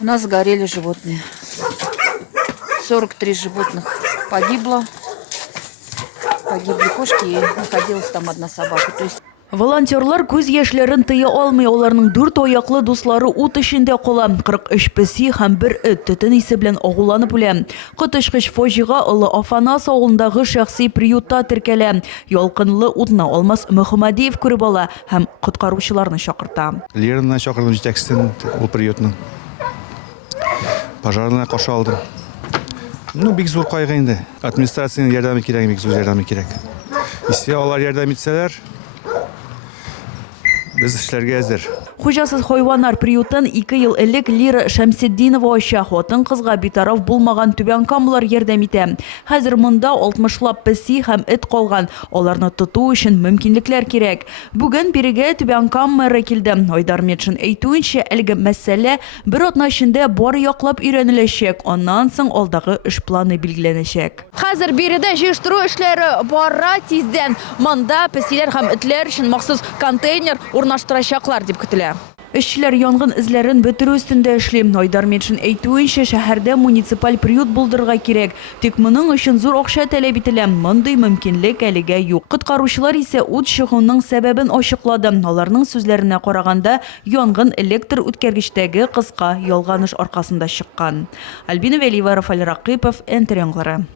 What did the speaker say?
У нас сгорели животные. 43 животных погибло. Погибли кошки, и находилась там одна собака. То есть Волонтерлар күз яшьләрен тыя алмый, аларның 4 аяклы дуслары ут эчендә кала. 43 песи һәм 1 эт төтен исе белән агуланып үлә. Котышкыч фаҗига Олы Афанас авылындагы шәхси приютта теркәлә. Ялкынлы утны Алмаз Мөхәммәдиев күреп ала һәм коткаручыларны чакырта. Лерна чакырдым җитәкчесен ул приютның. Пожарны каршы алдым. Ну, бик зур кайгы инде. Администрациянең ярдәме кирәк, бик зур ярдәме кирәк. Если алар ярдәм итсәләр, без эшләргә әзер. Хуҗасыз хайваннар приютын 2 ел элек Лира Шәмсетдинова ача, хатын кызга битараф булмаган түбән камалар ярдәм итә. Хәзер монда 60лап песи һәм эт калган. Аларны тоту өчен мөмкинлекләр кирәк. Бүген бирегә түбән кам мэры килде. Айдар Метшин әйтүенчә, әлеге мәсьәлә бер атна эчендә бары яклап өйрәнеләчәк. Аннан соң алдагы эш планы билгеләнәчәк. Хәзер биредә җыештыру эшләре бара тиздән. Монда песиләр һәм этләр өчен махсус контейнер урнаштырачаклар дип көтелә. Эшчеләр янгын эзләрен бетерү өстендә эшли. Айдар Метшин әйтүенчә, шәһәрдә муниципаль приют булдырырга кирәк. Тик моның өчен зур акча таләп ителә. Мондый мөмкинлек әлегә юк. Коткаручылар исә ут чыгуның сәбәбен ачыклады. Аларның сүзләренә караганда, янгын электр үткәргечтәге кыска ялганыш аркасында чыккан. Альбина Вәлиева, Рафаэль Ракыйпов, НТР.